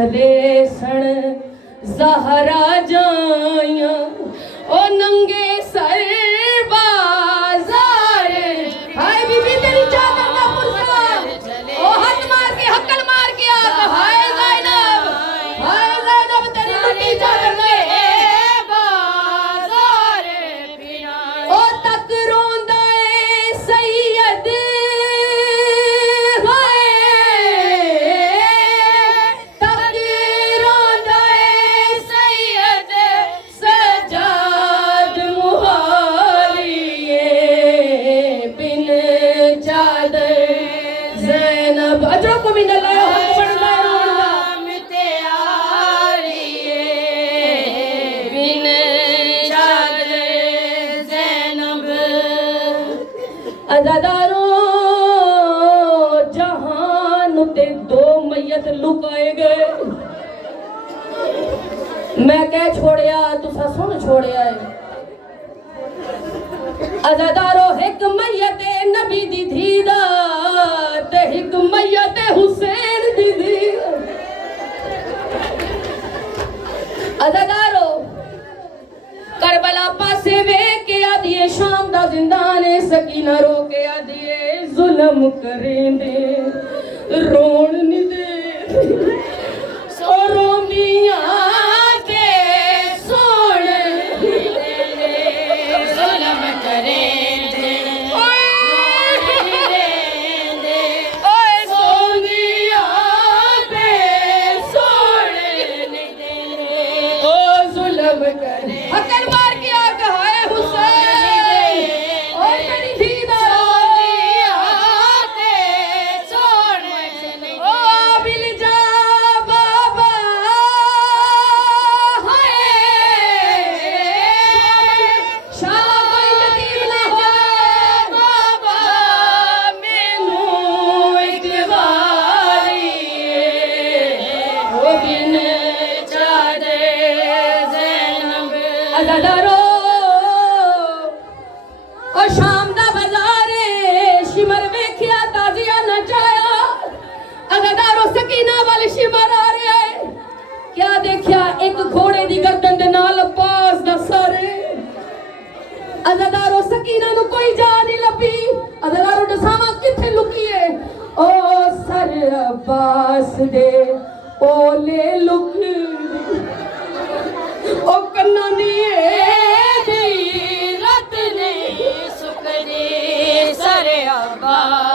चले सन ज़हरा जाया ओ नंगे सर बाजार। हाय बीबी तेरी चादर का पुरसा ओ हाथ मार के हक्कल मार के आ। हाय ज़ैनब तेरी लुटी चादर में अज़ादारो जहान ते दो मैयत लुकाए गए। मैं कह छोड़िया तुसा सुन छोड़िया है। अज़ादारो एक मैयत नबी दी धी दा ते एक मैयत हुसैन दी धी। अज़ादारो करबला पासे वे के आदिए शाम दा जिंदान सकीना रो के आदिए जुल्म करेंदे रोन नहीं दे सो रोमिया के सोन जुल्म करेंदे ओए सोनिया पे सोन नहीं दे ओ जुल्म करे हकल मार के आ कहाए हुसैन और तेरी दीदा आते छोड़ ओ बिल जा बाबा हाय शाला कोई यतीम ना हो बाबा मैनू एक बारी ओ बिन चादे ज़ैनब। अज़ादारो ओ शाम दा बाजार शिमर वेखिया ताजिया नचाया। अज़ादारो सकीना वाल शिमर आ रहा है। क्या देखिया एक घोड़े दी गर्दन दे नाल अब्बास दा सर। अज़ादारो सकीना नु कोई जा नहीं लभी। अज़ादारो दसावा किथे लुकी है ओ सर अब्बास दे ओले लुकी ओ कन्ना दी रत ने सुकदी सरे अब्बास।